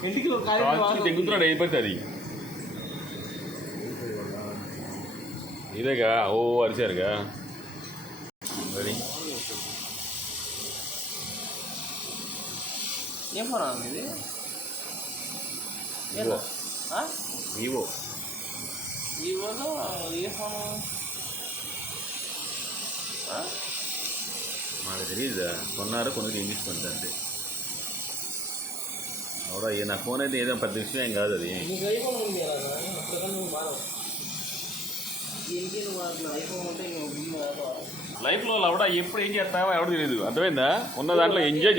ఇంటికి తెగుతున్నాడు అయిపోతుంది ఇదేగా ఓ అరిచారుగా రెడీ ఏం ఫోన్ ఇది వివో వివోలో ఏ ఫోను మాకు తెలియదా కొన్నారు కొన్ని చేయించుకుంటా అంతే అవురా నా ఫోన్ అయితే ఏదో పెద్ద విషయం ఏం కాదు అది లైఫ్లో లవడా ఎప్పుడు ఏం చేస్తావో ఎవరు తెలియదు అర్థమైందా ఉన్న దాంట్లో ఎంజాయ్